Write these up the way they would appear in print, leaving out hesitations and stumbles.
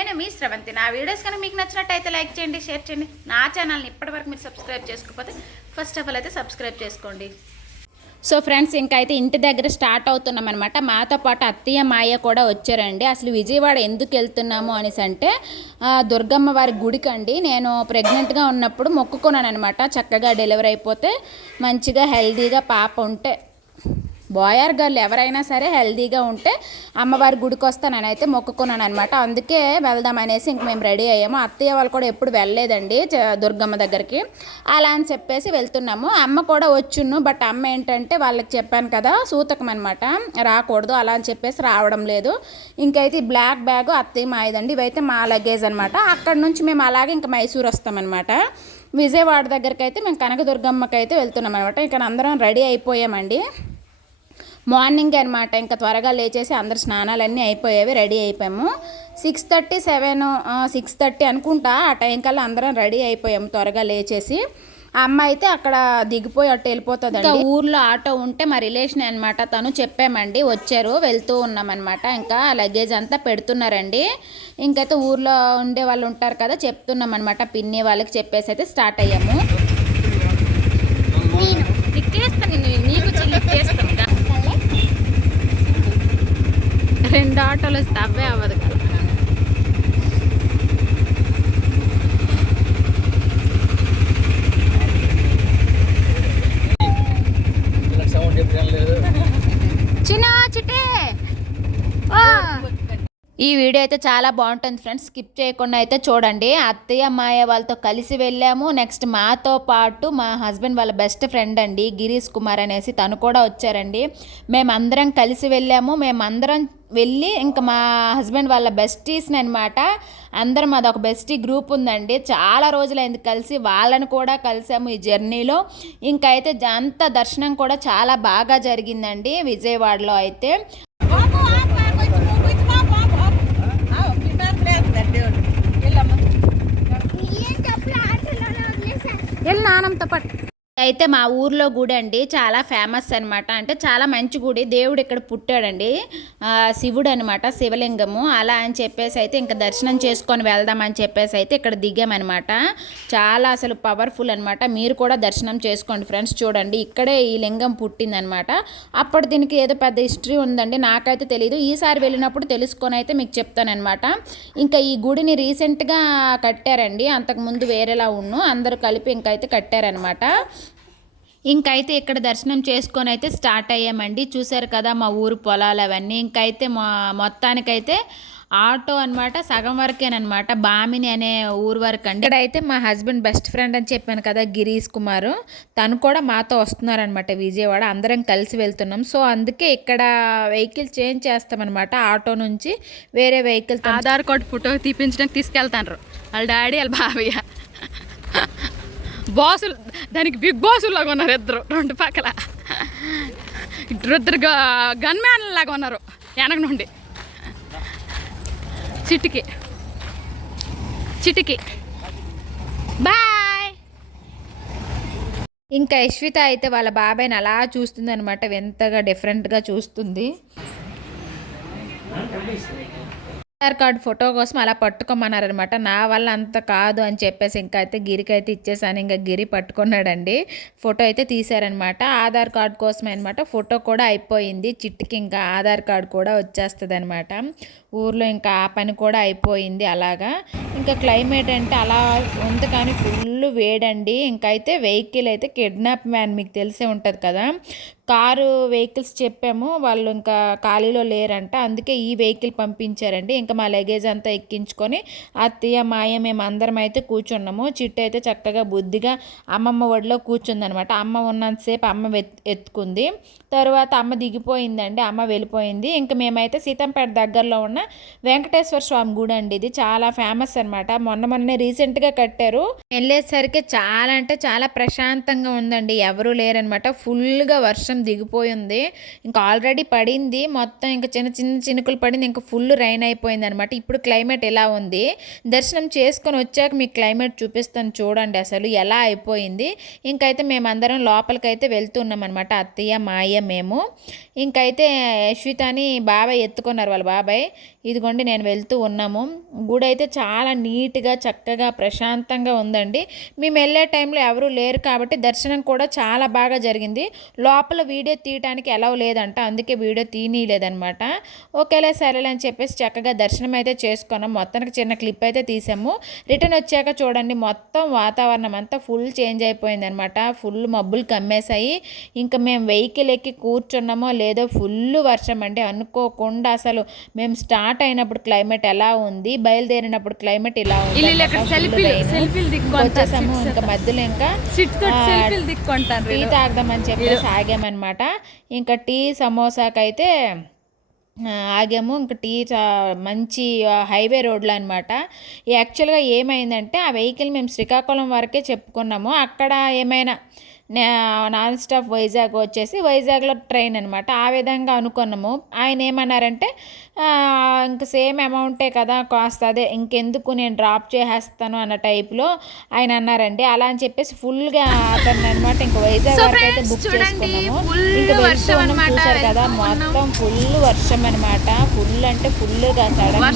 నేను మీ శ్రవంతి. నా వీడియోస్ కనుక మీకు నచ్చినట్టయితే లైక్ చేయండి, షేర్ చేయండి. నా ఛానల్ని ఇప్పటివరకు మీరు సబ్స్క్రైబ్ చేసుకోకపోతే ఫస్ట్ ఆఫ్ ఆల్ అయితే సబ్స్క్రైబ్ చేసుకోండి. సో ఫ్రెండ్స్, ఇంకైతే ఇంటి దగ్గర స్టార్ట్ అవుతున్నాం అనమాట. మాతో పాటు అత్తయ్య మాయ కూడా వచ్చారండి. అసలు విజయవాడ ఎందుకు వెళ్తున్నాము అనేసి అంటే దుర్గమ్మ వారి గుడికండి. నేను ప్రెగ్నెంట్గా ఉన్నప్పుడు మొక్కుకున్నాను అనమాట. చక్కగా డెలివరీ అయిపోతే మంచిగా హెల్తీగా పాప ఉంటే, బాయ్ ఆర్ గర్ల్ ఎవరైనా సరే హెల్తీగా ఉంటే అమ్మవారి గుడికి వస్తానైతే మొక్కుకున్నాను అనమాట. అందుకే వెళ్దామనేసి ఇంక మేము రెడీ అయ్యాము. అత్తయ్య వాళ్ళు కూడా ఎప్పుడు వెళ్ళలేదండి దుర్గమ్మ దగ్గరికి. అలా అని చెప్పేసి వెళ్తున్నాము. అమ్మ కూడా వచ్చును, బట్ అమ్మ ఏంటంటే వాళ్ళకి చెప్పాను కదా సూతకం అనమాట, రాకూడదు అలా అని చెప్పేసి రావడం లేదు. ఇంకైతే ఈ బ్లాక్ బ్యాగ్ అత్తయ్య మాయదండి. ఇవైతే మా లగేజ్ అనమాట. అక్కడ నుంచి మేము అలాగే ఇంకా మైసూర్ వస్తామన్నమాట. విజయవాడ దగ్గరికి అయితే మేము కనకదుర్గమ్మకి అయితే వెళ్తున్నాం అనమాట. ఇంకా అందరం రెడీ అయిపోయామండి. మార్నింగ్ అనమాట. ఇంకా త్వరగా లేచేసి అందరు స్నానాలన్నీ అయిపోయేవి, రెడీ అయిపోయాము. 6:30, 7, 6:30 అనుకుంటా ఆ టైం కల్లా అందరం రెడీ అయిపోయాము త్వరగా లేచేసి. ఆ అమ్మ అయితే అక్కడ దిగిపోయి అట్టు వెళ్ళిపోతుందండి. ఊర్లో ఆటో ఉంటే మా రిలేషన్ అనమాట, తను చెప్పామండి, వచ్చారు, వెళ్తూ ఉన్నామన్నమాట. ఇంకా లగేజ్ అంతా పెడుతున్నారండి. ఇంకైతే ఊర్లో ఉండే వాళ్ళు ఉంటారు కదా, చెప్తున్నాం అనమాట. పిన్ని వాళ్ళకి చెప్పేసి అయితే స్టార్ట్ అయ్యాము. రెండు ఆటోలు వస్తే అవే అవ్వదు కదా. చిన్న చిట్టే ఈ వీడియో అయితే చాలా బాగుంటుంది ఫ్రెండ్స్, స్కిప్ చేయకుండా అయితే చూడండి. అత్తయ్య మాయ వాళ్ళతో కలిసి వెళ్ళాము. నెక్స్ట్ మాతో పాటు మా హస్బెండ్ వాళ్ళ బెస్ట్ ఫ్రెండ్ అండి గిరీష్ కుమార్ అనేసి, తను కూడా వచ్చారండి. మేమందరం కలిసి వెళ్ళాము. మేమందరం వెళ్ళి ఇంకా మా హస్బెండ్ వాళ్ళ బెస్టీస్ని అనమాట, అందరం అదొక బెస్టీ గ్రూప్ ఉందండి. చాలా రోజులైంది కలిసి, వాళ్ళని కూడా కలిసాము ఈ జర్నీలో. ఇంకైతే అంత దర్శనం కూడా చాలా బాగా జరిగిందండి విజయవాడలో అయితే. నానంతో పాటు అయితే మా ఊర్లో గుడి అండి, చాలా ఫేమస్ అనమాట. అంటే చాలా మంచి గుడి. దేవుడు ఇక్కడ పుట్టాడండి, శివుడు అనమాట, శివలింగము. అలా అని చెప్పేసి అయితే ఇంకా దర్శనం చేసుకొని వెళ్దామని చెప్పేసి అయితే ఇక్కడ దిగామన్నమాట. చాలా అసలు పవర్ఫుల్ అనమాట. మీరు కూడా దర్శనం చేసుకోండి ఫ్రెండ్స్. చూడండి, ఇక్కడే ఈ లింగం పుట్టిందనమాట. అప్పుడు దీనికి ఏదో పెద్ద హిస్టరీ ఉందండి, నాకైతే తెలియదు. ఈసారి వెళ్ళినప్పుడు తెలుసుకొని అయితే మీకు చెప్తానమాట. ఇంకా ఈ గుడిని రీసెంట్గా కట్టారండి, అంతకుముందు వేరేలా అందరూ కలిపి ఇంకైతే కట్టారనమాట. ఇంకైతే ఇక్కడ దర్శనం చేసుకొని అయితే స్టార్ట్ అయ్యామండి. చూసారు కదా మా ఊరు పొలాలు అవన్నీ. ఇంకైతే మొత్తానికైతే ఆటో అనమాట సగం వరకేనమాట, బామిని అనే ఊరు వరకు అండి. ఇక్కడైతే మా హస్బెండ్ బెస్ట్ ఫ్రెండ్ అని చెప్పాను కదా గిరీష్ కుమార్, తను కూడా మాతో వస్తున్నారనమాట విజయవాడ. అందరం కలిసి వెళ్తున్నాం. సో అందుకే ఇక్కడ వెహికల్ చేంజ్ చేస్తామన్నమాట. ఆటో నుంచి వేరే వెహికల్. ఆధార్ కార్డు ఫోటో తీపించడానికి తీసుకెళ్తారు వాళ్ళ డాడీ వాళ్ళ బావయ్య. బాసులు, దానికి బిగ్ బాసులు లాగా ఉన్నారు ఇద్దరు, రెండు పక్కల ఇద్దరు గన్ మ్యాన్ లాగా ఉన్నారు వెనక నుండి. చిటికి చిటికి బాయ్. ఇంకా యశ్విత అయితే వాళ్ళ బాబాయ్ని అలా చూస్తుంది అనమాట, వింతగా డిఫరెంట్గా చూస్తుంది. ఆధార్ కార్డు ఫోటో కోసం అలా పట్టుకోమన్నారనమాట. నా వల్ల అంత కాదు అని చెప్పేసి ఇంకా అయితే గిరికి అయితే ఇచ్చేసాను. ఇంకా గిరి పట్టుకున్నాడండి, ఫోటో అయితే తీశారనమాట. ఆధార్ కార్డు కోసమే అనమాట. ఫోటో కూడా అయిపోయింది, చిట్టికి ఇంకా ఆధార్ కార్డు కూడా వచ్చేస్తుంది అనమాట ఊర్లో. ఇంకా ఆ పని కూడా అయిపోయింది. అలాగా ఇంకా క్లైమేట్ అంటే అలా ఉంది, కానీ ఫుల్ వేడండి. ఇంకైతే వెహికల్ అయితే కిడ్నాప్ మ్యాన్, మీకు తెలిసే ఉంటుంది కదా, కారు వెహికల్స్ చెప్పాము, వాళ్ళు ఇంకా ఖాళీలో లేరంట, అందుకే ఈ వెహికల్ పంపించారండి. ఇంకా మా లగేజ్ అంతా ఎక్కించుకొని అత్తయ్య మాయ మేము అందరం అయితే కూర్చున్నాము. చిట్టు అయితే చక్కగా బుద్ధిగా అమ్మమ్మ ఒడిలో కూర్చుందనమాట. అమ్మ ఉన్నంతసేపు అమ్మ ఎత్తుకుంది, తర్వాత అమ్మ దిగిపోయిందండి, అమ్మ వెళ్ళిపోయింది. ఇంకా మేమైతే సీతంపేట దగ్గరలో ఉన్న వెంకటేశ్వర స్వామి గుడి అండి, ఇది చాలా ఫేమస్ అనమాట. మొన్నే రీసెంట్గా కట్టారు. వెళ్ళేసరికి చాలా అంటే చాలా ప్రశాంతంగా ఉందండి, ఎవరూ లేరనమాట. ఫుల్గా వర్షం దిగిపోయింది, ఇంకా ఆల్రెడీ పడింది మొత్తం, ఇంకా చిన్న చిన్న చినుకులు పడింది, ఇంకా ఫుల్ రైన్ అయిపోయింది అనమాట. ఇప్పుడు క్లైమేట్ ఎలా ఉంది, దర్శనం చేసుకొని వచ్చాక మీకు క్లైమేట్ చూపిస్తాను చూడండి అసలు ఎలా అయిపోయింది. ఇంకైతే మేమందరం లోపలికైతే వెళ్తున్నాం అనమాట, అత్తయ్య మాయ మేము. ఇంకైతే యశ్వితని బాబాయ్ ఎత్తుకున్నారు, వాళ్ళ బాబాయ్. ఇదిగోండి నేను వెళ్తూ ఉన్నాము. గుడి అయితే చాలా నీట్గా చక్కగా ప్రశాంతంగా ఉందండి. మేము వెళ్ళే టైంలో ఎవరూ లేరు కాబట్టి దర్శనం కూడా చాలా బాగా జరిగింది. లోపల వీడియో తీయడానికి ఎలవ్ లేదంట, అందుకే వీడియో తీయనీయలేదనమాట. ఓకేలే సరేలే అని చెప్పేసి చక్కగా దర్శనం అయితే చేసుకున్నాం. మొత్తానికి చిన్న క్లిప్ అయితే తీసాము. రిటర్న్ వచ్చాక చూడండి మొత్తం వాతావరణం అంతా ఫుల్ చేంజ్ అయిపోయింది అనమాట. ఫుల్ మబ్బులు కమ్మేశాయి. ఇంకా మేము వెహికల్ ఎక్కి కూర్చున్నామో లేదో ఫుల్ వర్షం అండి. అనుకోకుండా అసలు మేము స్టార్ట్ అయినప్పుడు క్లైమేట్ ఎలా ఉంది, బయలుదేరినప్పుడు క్లైమేట్ ఇలా ఉంది. వచ్చేసాము. ఇంకా మధ్యలో ఇంకా టీ తాగదామని చెప్పేసి ఆగామన్నమాట. ఇంకా టీ సమోసాకైతే ఆగాము. ఇంకా టీ మంచి హైవే రోడ్లో అనమాట. యాక్చువల్గా ఏమైందంటే ఆ వెహికల్ మేము శ్రీకాకుళం వరకే చెప్పుకున్నాము. అక్కడ ఏమైనా నాన్ స్టాప్ వైజాగ్ వచ్చేసి వైజాగ్లో ట్రైన్ అనమాట. ఆ విధంగా అనుకున్నాము. ఆయన ఏమన్నారంటే ఇంక సేమ్ అమౌంటే కదా కాస్ట్, అదే ఇంకెందుకు నేను డ్రాప్ చేసేస్తాను అన్న టైప్లో ఆయన అన్నారండి. అలా అని చెప్పేసి ఫుల్గా అతను అనమాట ఇంకా వైజాగ్ వరకు అయితే బుక్ చేసుకున్నాము. ఇంకా వెళ్తూ ఉన్నాం. చూసారు కదా మొత్తం ఫుల్ వర్షం అనమాట. ఫుల్ అంటే ఫుల్గా సడన్గా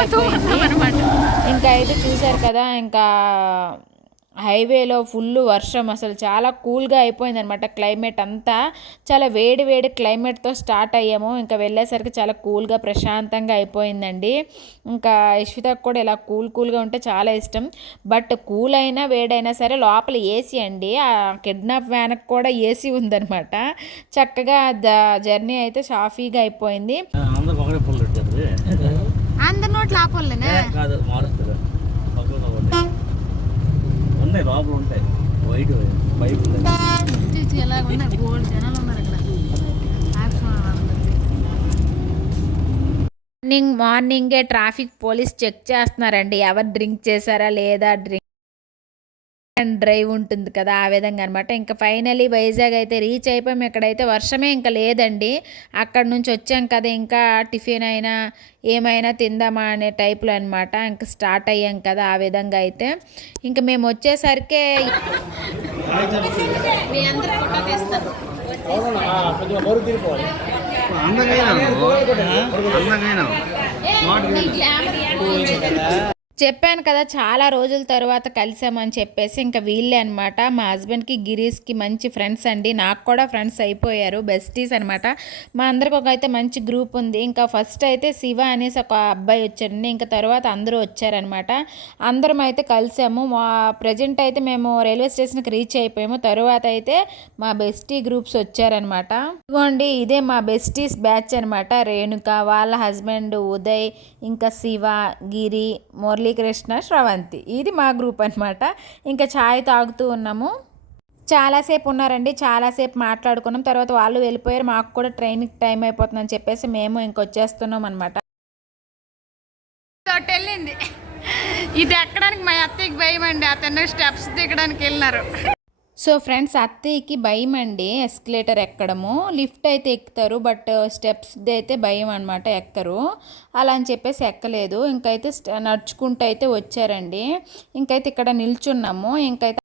అయిపోయింది. ఇంకా అయితే చూసారు కదా ఇంకా హైవేలో ఫుల్ వర్షం, అసలు చాలా కూల్గా అయిపోయింది అనమాట. క్లైమేట్ అంతా చాలా వేడి వేడి క్లైమేట్తో స్టార్ట్ అయ్యాము. ఇంకా వెళ్ళేసరికి చాలా కూల్గా ప్రశాంతంగా అయిపోయిందండి. ఇంకా యశ్వితకు కూడా ఇలా కూల్గా ఉంటే చాలా ఇష్టం. బట్ కూల్ అయినా వేడైనా సరే లోపల ఏసీ అండి. ఆ కిడ్నాప్ వ్యాన్కి కూడా ఏసీ ఉందనమాట. చక్కగా జర్నీ అయితే సాఫీగా అయిపోయింది. అందరి నోట్లు ఆపోలేనే ఉన్నాయి, లోపల ఉంటాయి వైట్ బైక్ ఎలాగ ఉన్నాయి. గోల్డ్ జనాలు ఉన్నారు ఇక్కడ. మార్నింగే ట్రాఫిక్ పోలీస్ చెక్ చేస్తున్నారండి. ఎవరు డ్రింక్ చేశారా లేదా, డ్రింక్ అండ్ డ్రైవ్ ఉంటుంది కదా ఆ విధంగా అనమాట. ఇంకా ఫైనలీ వైజాగ్ అయితే రీచ్ అయిపోయాం. ఇక్కడైతే వర్షమే ఇంకా లేదండి. అక్కడ నుంచి వచ్చాం కదా, ఇంకా టిఫిన్ అయినా ఏమైనా తిందామా అనే టైప్లో అనమాట. ఇంకా స్టార్ట్ అయ్యాం కదా ఆ విధంగా అయితే. ఇంకా మేము వచ్చేసరికి మీ అందరూ ఫోటో తీస్తారు. చెప్పాను కదా చాలా రోజుల తర్వాత కలిసామని చెప్పేసి. ఇంకా వీళ్ళే అనమాట మా హస్బెండ్కి గిరీష్కి మంచి ఫ్రెండ్స్ అండి. నాకు కూడా ఫ్రెండ్స్ అయిపోయారు, బెస్టీస్ అనమాట. మా అందరికి ఒక అయితే మంచి గ్రూప్ ఉంది. ఇంకా ఫస్ట్ అయితే శివ అనేసి ఒక అబ్బాయి వచ్చాడండి. ఇంకా తర్వాత అందరూ వచ్చారనమాట. అందరం అయితే కలిసాము. మా ప్రజెంట్ అయితే మేము రైల్వే స్టేషన్కి రీచ్ అయిపోయాము. తర్వాత అయితే మా బెస్టీ గ్రూప్స్ వచ్చారనమాట. ఇదిగోండి ఇదే మా బెస్టీస్ బ్యాచ్ అనమాట. రేణుక, వాళ్ళ హస్బెండ్ ఉదయ్, ఇంకా శివ, గిరి, మురళీకృష్ణ, శ్రవంతి, ఇది మా గ్రూప్ అనమాట. ఇంకా ఛాయ్ తాగుతూ ఉన్నాము. చాలాసేపు ఉన్నారండి, చాలాసేపు మాట్లాడుకున్నాం. తర్వాత వాళ్ళు వెళ్ళిపోయారు. మాకు కూడా ట్రైన్కి టైం అయిపోతుందని చెప్పేసి మేము ఇంకొచ్చేస్తున్నాం అనమాట. వెళ్ళింది ఇది ఎక్కడానికి మా అత్తయ్యకి భయం అండి. అతను స్టెప్స్ దిగడానికి వెళ్ళినారు. సో ఫ్రెండ్స్, అత్తయ్యకి భయం అండి ఎస్కలేటర్ ఎక్కడము. లిఫ్ట్ అయితే ఎక్కుతారు, బట్ స్టెప్స్ అయితే భయం అనమాట, ఎక్కరు. అలా అని చెప్పేసి ఎక్కలేదు. ఇంకైతే నడుచుకుంటూ అయితే వచ్చారండి. ఇంకైతే ఇక్కడ నిల్చున్నాము. ఇంకైతే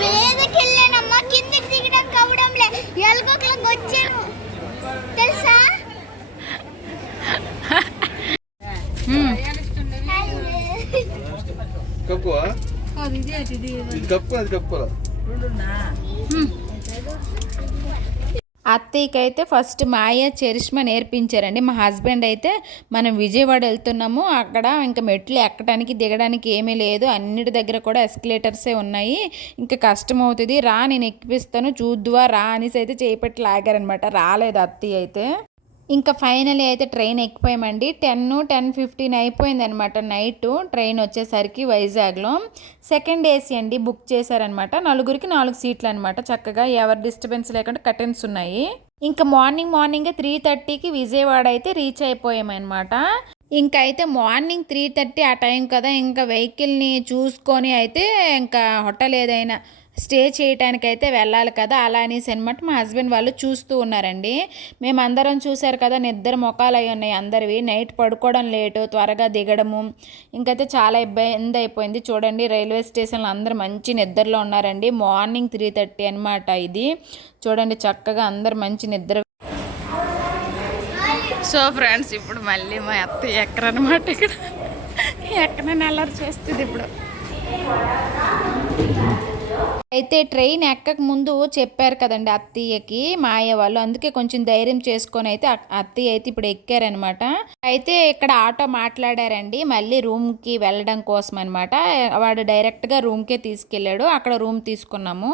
వేదకెళ్ళానమ్మా, కిందకి దిగడం కవడంలే, ఎలుగొకలకు వచ్చాను తెలుసా. కప్పు అది కప్పు అత్తయ్యకి అయితే ఫస్ట్ మాయ చరిష్మా నేర్పించారండి. మా హస్బెండ్ అయితే మనం విజయవాడ వెళ్తున్నాము, అక్కడ ఇంకా మెట్లు ఎక్కడానికి దిగడానికి ఏమీ లేదు, అన్నిటి దగ్గర కూడా ఎస్కలేటర్సే ఉన్నాయి, ఇంకా కష్టం అవుతుంది, రా నేను ఎక్కిపిస్తాను చూద్దువా రా అనేసి అయితే చేపట్టి లాగారనమాట. రాలేదు అత్తయ్య అయితే. ఇంకా ఫైనలీ అయితే ట్రైన్ ఎక్కిపోయామండి. 10:15 అయిపోయింది అనమాట నైట్. ట్రైన్ వచ్చేసరికి వైజాగ్లో సెకండ్ ఏసీ అండి బుక్ చేశారనమాట. నలుగురికి 4 సీట్లు అనమాట. చక్కగా ఎవరి డిస్టర్బెన్స్ లేకుండా కర్టెన్స్ ఉన్నాయి. ఇంకా మార్నింగే 3:30కి విజయవాడ అయితే రీచ్ అయిపోయామన్నమాట. ఇంకా అయితే మార్నింగ్ 3:30 ఆ టైం కదా, ఇంకా వెహికల్ని చూసుకొని అయితే ఇంకా హోటల్ ఏదైనా స్టే చేయడానికైతే వెళ్ళాలి కదా, అలా అనేసి అనమాట మా హస్బెండ్ వాళ్ళు చూస్తూ ఉన్నారండి. మేమందరం చూసారు కదా, నిద్ర మొఖాలు అయి ఉన్నాయి అందరివి. నైట్ పడుకోవడం లేటు, త్వరగా దిగడము, ఇంకైతే చాలా ఇబ్బంది అయిపోయింది. చూడండి రైల్వే స్టేషన్లో అందరూ మంచి నిద్రలో ఉన్నారండి. మార్నింగ్ 3:30 అనమాట ఇది. చూడండి చక్కగా అందరు మంచి నిద్ర. సో ఫ్రెండ్స్ ఇప్పుడు మళ్ళీ మా అత్త ఎక్కరనమాట, ఇక్కడ ఎక్కడైనా అల్లరి చేస్తుంది ఇప్పుడు. అయితే ట్రైన్ ఎక్కక ముందు చెప్పారు కదండి అత్తయ్యకి మాయ వాళ్ళు, అందుకే కొంచెం ధైర్యం చేసుకొని అయితే అత్తయ్య అయితే ఇప్పుడు ఎక్కారనమాట. అయితే ఇక్కడ ఆటో మాట్లాడారండి మళ్ళీ రూమ్కి వెళ్ళడం కోసం అనమాట. వాడు డైరెక్ట్గా రూమ్కే తీసుకెళ్ళాడు. అక్కడ రూమ్ తీసుకున్నాము.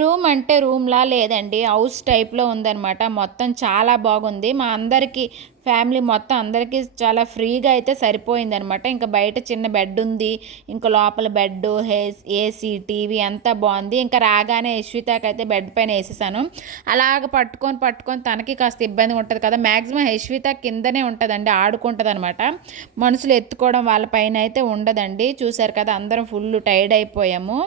రూమ్ అంటే రూమ్లా లేదండి, హౌస్ టైప్లో ఉందన్నమాట. మొత్తం చాలా బాగుంది. మా అందరికీ ఫ్యామిలీ మొత్తం అందరికీ చాలా ఫ్రీగా అయితే సరిపోయిందనమాట. ఇంకా బయట చిన్న బెడ్ ఉంది, ఇంకా లోపల బెడ్, ఏసీ, టీవీ అంతా బాగుంది. ఇంకా రాగానే యశ్వితాకి అయితే బెడ్ పైన వేసేసాను. అలాగ పట్టుకొని తనకి కాస్త ఇబ్బంది ఉంటుంది కదా. మ్యాక్సిమం యశ్విత కిందనే ఉంటుందండి, ఆడుకుంటుంది అనమాట. మనుషులు ఎత్తుకోవడం వాళ్ళ పైన అయితే ఉండదండి. చూసారు కదా అందరం ఫుల్ టైర్డ్ అయిపోయాము.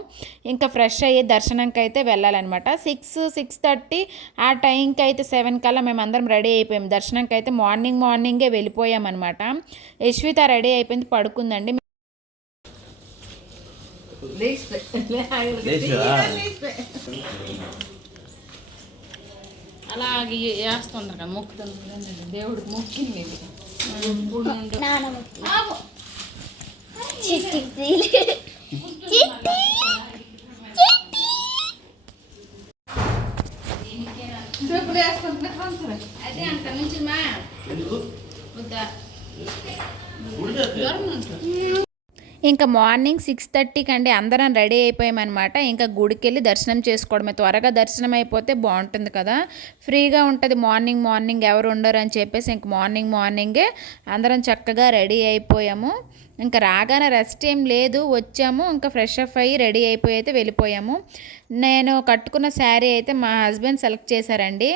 ఇంకా ఫ్రెష్ అయ్యి దర్శనంకి అయితే వెళ్ళాలన్నమాట. 6:30 ఆ టైంకి అయితే 7 కల్లా మేము అందరం రెడీ అయిపోయాము. దర్శనంకి అయితే మార్నింగే వెళ్ళిపోయామన్నమాట. యశ్విత రెడీ అయిపోయింది, పడుకుందండి. అలాగే వేస్తుంది కదా, మొక్కుతుంది దేవుడికి మొక్కింది. అదే అంత నుంచి మా ఇంకా మార్నింగ్ 6:30కి అండి అందరం రెడీ అయిపోయామన్నమాట. ఇంకా గుడికి వెళ్ళి దర్శనం చేసుకోవడమే. త్వరగా దర్శనం అయిపోతే బాగుంటుంది కదా, ఫ్రీగా ఉంటుంది. మార్నింగ్ ఎవరు ఉండరు అని చెప్పేసి ఇంక మార్నింగే అందరం చక్కగా రెడీ అయిపోయాము. ఇంకా రాగానే రెస్ట్ ఏం లేదు, వచ్చాము ఇంకా ఫ్రెష్ అప్ అయ్యి రెడీ అయిపోయి అయితే వెళ్ళిపోయాము. నేను కట్టుకున్న శారీ అయితే మా హస్బెండ్ సెలెక్ట్ చేశారండి.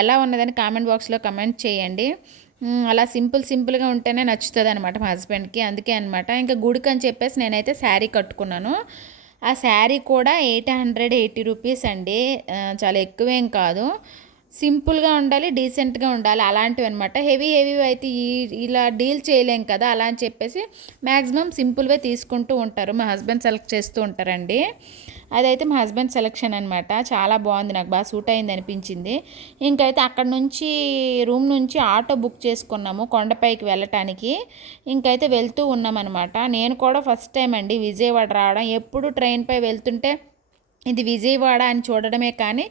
ఎలా ఉన్నదని కామెంట్ బాక్స్లో కమెంట్ చేయండి. అలా సింపుల్గా ఉంటేనే నచ్చుతుంది అనమాట మా హస్బెండ్కి, అందుకే అనమాట. ఇంకా గుడికి అని చెప్పేసి నేనైతే శారీ కట్టుకున్నాను. ఆ శారీ కూడా 880 రూపీస్ అండి, చాలా ఎక్కువేం కాదు. సింపుల్గా ఉండాలి, డీసెంట్గా ఉండాలి, అలాంటివి అనమాట. హెవీ అయితే ఇలా డీల్ చేయలేం కదా, అలా అని చెప్పేసి మ్యాక్సిమం సింపుల్వే తీసుకుంటూ ఉంటారు. మా హస్బెండ్ సెలెక్ట్ చేస్తూ ఉంటారండి. అదైతే మా హస్బెండ్ సెలెక్షన్ అనమాట. చాలా బాగుంది, నాకు బాగా సూట్ అయింది అనిపించింది. ఇంకైతే అక్కడ నుంచి రూమ్ నుంచి ఆటో బుక్ చేసుకున్నాము కొండపైకి వెళ్ళటానికి. ఇంకైతే వెళ్తూ ఉన్నామన్నమాట. నేను కూడా ఫస్ట్ టైం అండి విజయవాడ రావడం. ఎప్పుడు ట్రైన్పై వెళ్తుంటే ఇది విజయవాడ అని చూడడమే కానీ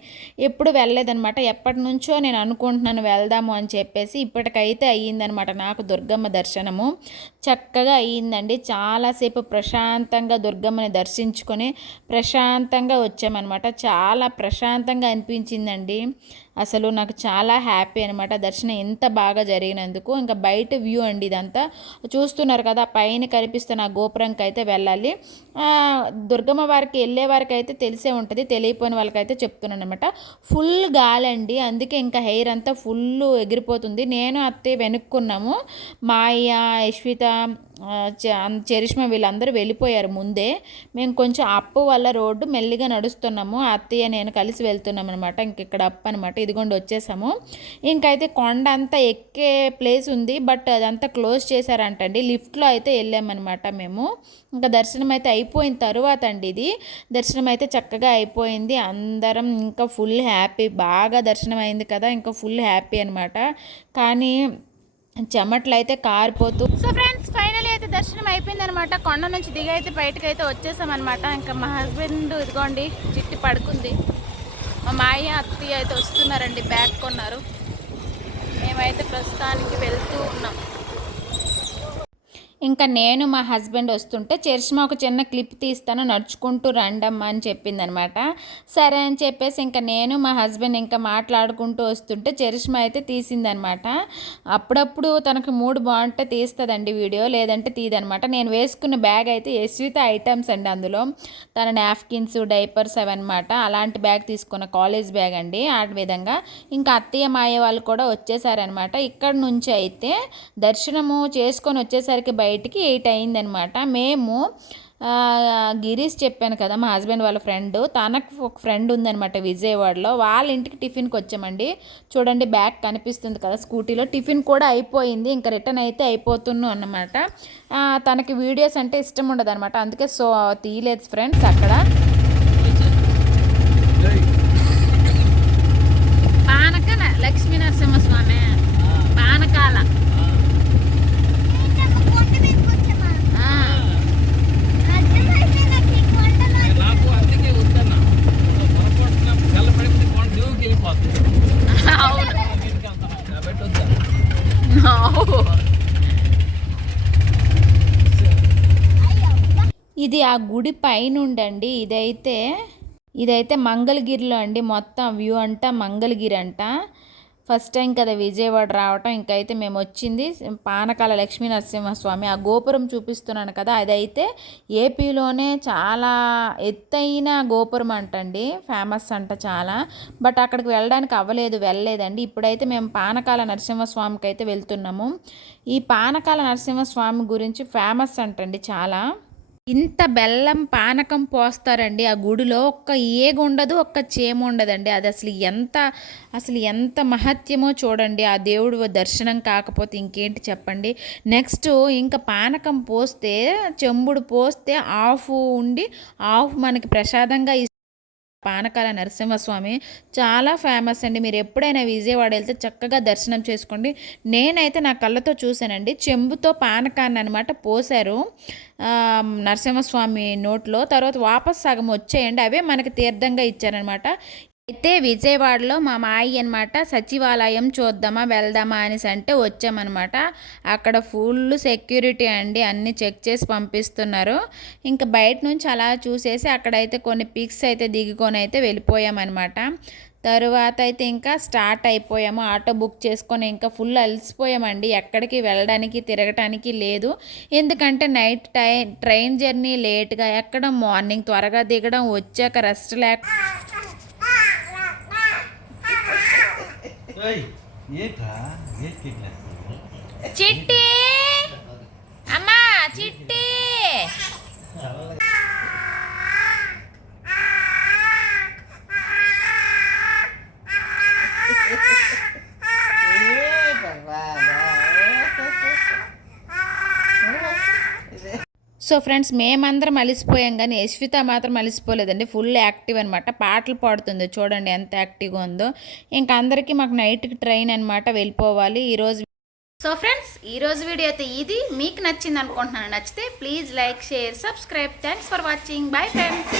ఎప్పుడు వెళ్ళలేదనమాట. ఎప్పటి నుంచో నేను అనుకుంటున్నాను వెళ్దాము అని చెప్పేసి. ఇప్పటికైతే అయ్యిందనమాట నాకు దుర్గమ్మ దర్శనము. చక్కగా అయ్యిందండి. చాలాసేపు ప్రశాంతంగా దుర్గమ్మని దర్శించుకొని ప్రశాంతంగా వచ్చామన్నమాట. చాలా ప్రశాంతంగా అనిపించిందండి. అసలు నాకు చాలా హ్యాపీ అనమాట దర్శనం ఎంత బాగా జరిగినందుకు. ఇంకా బయట వ్యూ అండి ఇదంతా చూస్తున్నారు కదా, పైన కనిపిస్తున్న గోపురంకి అయితే వెళ్ళాలి. దుర్గమ్మ వారికి వెళ్ళే వారికి అయితే తెలిసే ఉంటుంది, తెలియపోయిన వాళ్ళకైతే చెప్తున్నాను అనమాట. ఫుల్ గాలండి, అందుకే ఇంకా హెయిర్ అంతా ఫుల్ ఎగిరిపోతుంది. నేను అత్తయ్య వెనుక్కున్నాము. మాయ, యశ్విత, చరిష్మా వీళ్ళందరూ వెళ్ళిపోయారు ముందే. మేము కొంచెం అప్పు వల్ల రోడ్డు మెల్లిగా నడుస్తున్నాము. అత్తయ్య నేను కలిసి వెళ్తున్నాం అనమాట. ఇంక ఇక్కడ అప్ అనమాట, ఇదిగోండి వచ్చేసాము. ఇంకైతే కొండ అంతా ఎక్కే ప్లేస్ ఉంది, బట్ అదంతా క్లోజ్ చేశారంటండి. లిఫ్ట్లో అయితే వెళ్ళామన్నమాట మేము. ఇంకా దర్శనం అయితే అయిపోయిన తరువాత అండి ఇది దర్శనం అయితే చక్కగా అయిపోయింది. అందరం ఇంకా ఫుల్ హ్యాపీ, బాగా దర్శనం అయింది కదా, ఇంకా ఫుల్ హ్యాపీ అనమాట. కానీ చెమట్లు అయితే కారిపోతూ. సో ఫ్రెండ్స్ ఫైనల్ అయితే దర్శనం అయిపోయింది అనమాట. కొండ నుంచి దిగి అయితే బయటకు అయితే వచ్చేసామన్నమాట. ఇంకా మా హస్బెండ్ ఇదిగోండి చిట్టి పడుకుంది. మా మాయ అత్తయ్య అయితే వస్తున్నారండి, బ్యాగ్ కొన్నారు. మేమైతే ప్రస్తుతానికి వెళ్తూ ఉన్నాం. ఇంకా నేను మా హస్బెండ్ వస్తుంటే చరిష్మా ఒక చిన్న క్లిప్ తీస్తాను, నడుచుకుంటూ రండమ్మా అని చెప్పిందనమాట. సరే అని చెప్పేసి ఇంకా నేను మా హస్బెండ్ ఇంకా మాట్లాడుకుంటూ వస్తుంటే చరిష్మా అయితే తీసిందనమాట. అప్పుడప్పుడు తనకు మూడ్ బాగుంటే తీస్తుందండి వీడియో, లేదంటే తీదనమాట. నేను వేసుకున్న బ్యాగ్ అయితే యశ్విత ఐటమ్స్ అండి, అందులో తన నాప్కిన్స్, డైపర్స్ అవన్నమాట. అలాంటి బ్యాగ్ తీసుకున్న కాలేజ్ బ్యాగ్ అండి. ఆ విధంగా ఇంకా అత్తయ్య మాయ వాళ్ళు కూడా వచ్చేసారనమాట. ఇక్కడ నుంచి అయితే దర్శనము చేసుకొని వచ్చేసరికి బయటికి 8 అయిందనమాట. మేము గిరీష్ చెప్పాను కదా మా హస్బెండ్ వాళ్ళ ఫ్రెండ్, తనకు ఒక ఫ్రెండ్ ఉందనమాట విజయవాడలో, వాళ్ళ ఇంటికి టిఫిన్కి వచ్చామండి. చూడండి బ్యాగ్ కనిపిస్తుంది కదా స్కూటీలో, టిఫిన్ కూడా అయిపోయింది, ఇంకా రిటర్న్ అయితే అయిపోతున్నాం అన్నమాట. తనకి వీడియోస్ అంటే ఇష్టం ఉండదు అనమాట, అందుకే సో తీయలేదు ఫ్రెండ్స్. అక్కడ పానక లక్ష్మీ నరసింహస్వామి పానకాల కొండ మీదకి వచ్చామా ఆ, అర్థమైంది నాకు ఈ కొండలో నాకు అందుకే వద్దన్నా పొరపాటున చల్లబడిపోతే కొండ దేవుకి వెళ్ళిపోతుంది అవును. కాబట్టి వద్దా ఇది ఆ గుడి పైన ఉండండి. ఇదైతే మంగళగిరిలో అండి. మొత్తం వ్యూ అంట మంగళగిరి అంట. ఫస్ట్ టైం కదా విజయవాడ రావటం. ఇంకైతే మేము వచ్చింది పానకాల లక్ష్మీ నరసింహస్వామి. ఆ గోపురం చూపిస్తున్నాను కదా, అదైతే ఏపీలోనే చాలా ఎత్తైన గోపురం అంటండి, ఫేమస్ అంట చాలా. బట్ అక్కడికి వెళ్ళలేదండి. ఇప్పుడైతే మేము పానకాల నరసింహస్వామికి అయితే వెళ్తున్నాము. ఈ పానకాల నరసింహస్వామి గురించి ఫేమస్ అంటండి చాలా. ఇంత బెల్లం పానకం పోస్తారండి ఆ గుడిలో, ఒక్క ఏగ ఉండదు, ఒక్క చేమ ఉండదండి. అది అసలు ఎంత మహత్యమో చూడండి. ఆ దేవుడు దర్శనం కాకపోతే ఇంకేంటి చెప్పండి. నెక్స్ట్ ఇంకా పానకం పోస్తే, చెంబుడు పోస్తే ఆఫ్ ఉండి ఆఫ్ మనకి ప్రసాదంగా పానకాల నరసింహస్వామి చాలా ఫేమస్ అండి. మీరు ఎప్పుడైనా విజయవాడ వెళ్తే చక్కగా దర్శనం చేసుకోండి. నేనైతే నా కళ్ళతో చూశానండి, చెంబుతో పానకాన్ని అనమాట పోశారు నరసింహస్వామి నోట్లో. తర్వాత వాపస్ సగం వచ్చేయండి, అవే మనకి తీర్థంగా ఇచ్చారనమాట. అయితే విజయవాడలో మా మాయి అనమాట సచివాలయం చూద్దామా వెళ్దామా అనేసి అంటే వచ్చామన్నమాట. అక్కడ ఫుల్ సెక్యూరిటీ అండి, అన్నీ చెక్ చేసి పంపిస్తున్నారు. ఇంకా బయట నుంచి అలా చూసేసి అక్కడైతే కొన్ని పిక్స్ అయితే దిగుకొని అయితే వెళ్ళిపోయామన్నమాట. తరువాత అయితే ఇంకా స్టార్ట్ అయిపోయాము. ఆటో బుక్ చేసుకొని ఇంకా ఫుల్ అలసిపోయామండి. ఎక్కడికి వెళ్ళడానికి తిరగటానికి లేదు, ఎందుకంటే నైట్ ట్రైన్ జర్నీ లేట్గా ఎక్కడం, మార్నింగ్ త్వరగా దిగడం, వచ్చాక రెస్ట్ లేక చిట్టి అమ్మా చిట్టి సో ఫ్రెండ్స్ మేమందరం అలిసిపోయాం, కానీ యశ్విత మాత్రం అలిసిపోలేదండి. ఫుల్ యాక్టివ్ అనమాట, పాటలు పాడుతుంది. చూడండి ఎంత యాక్టివ్గా ఉందో. ఇంకా అందరికీ మాకు నైట్కి ట్రైన్ అనమాట, వెళ్ళిపోవాలి ఈరోజు. సో ఫ్రెండ్స్ ఈరోజు వీడియో అయితే ఇది. మీకు నచ్చింది అనుకుంటున్నాను. నచ్చితే please like, share, subscribe. Thanks for watching. Bye friends.